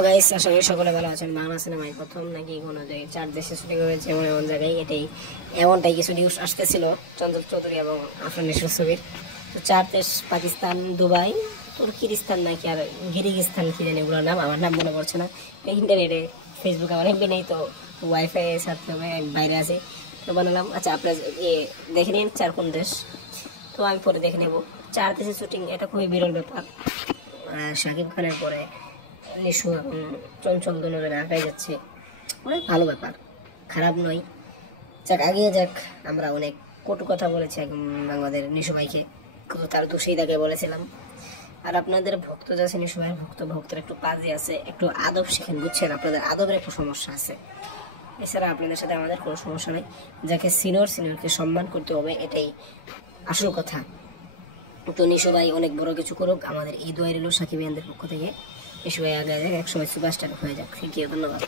Hello guys, আশা করি সকলে ভালো আছেন। বাংলা সিনেমায় প্রথম নাকি কোনো জায়গায় 4 দেশে শুটিং হয়েছে এমন জায়গায় এমনটাই কিছু নিউজ আসতেছিল চঞ্চল চৌধুরী এবং আফরান নিশোর ছবির। তো 4 দেশ পাকিস্তান, দুবাই, তুর্কিস্তান নাকি আর গিরিগিস্তান কি জানি এগুলোর নাম, আমার নাম মনে পড়ছে না। ইন্টারনেটে ফেসবুকে আমার এমবি নেই, তো ওয়াইফাই ছাড়তে হবে, বাইরে আছে তো বানালাম। আচ্ছা আপনার দেখে নিন 4 কোন দেশ, তো আমি পরে দেখে নেব। 4 দেশে শুটিং, এটা খুবই বিরল ব্যাপার। শাকিব খানের পরে নিশু এবং চঞ্চল দুজনে আগায় যাচ্ছে, অনেক ভালো ব্যাপার, খারাপ নয়। যাক আগিয়ে যাক। আমরা অনেক কটু কথা বলেছি আমাদের নিশু ভাইকে, কিন্তু তার দোষেই তাকে বলেছিলাম। আর আপনাদের ভক্ত যাচ্ছে নিশু ভাইয়ের ভক্তরা একটু পাজে আছে, একটু আদব শিখেন, বুঝছেন? আপনাদের আদবের একটু সমস্যা আছে, এছাড়া আপনাদের সাথে আমাদের কোনো সমস্যা নেই। যাকে সিনিয়রকে সম্মান করতে হবে, এটাই আসল কথা। তো নিশু ভাই অনেক বড় কিছু করুক, আমাদের এই দোয়া রইল সাকিবিয়ানদের পক্ষ থেকে। নিশু ভাই আগে যাক, একসময় সুপারস্টার হয়ে যাক। থ্যাংক ইউ, ধন্যবাদ।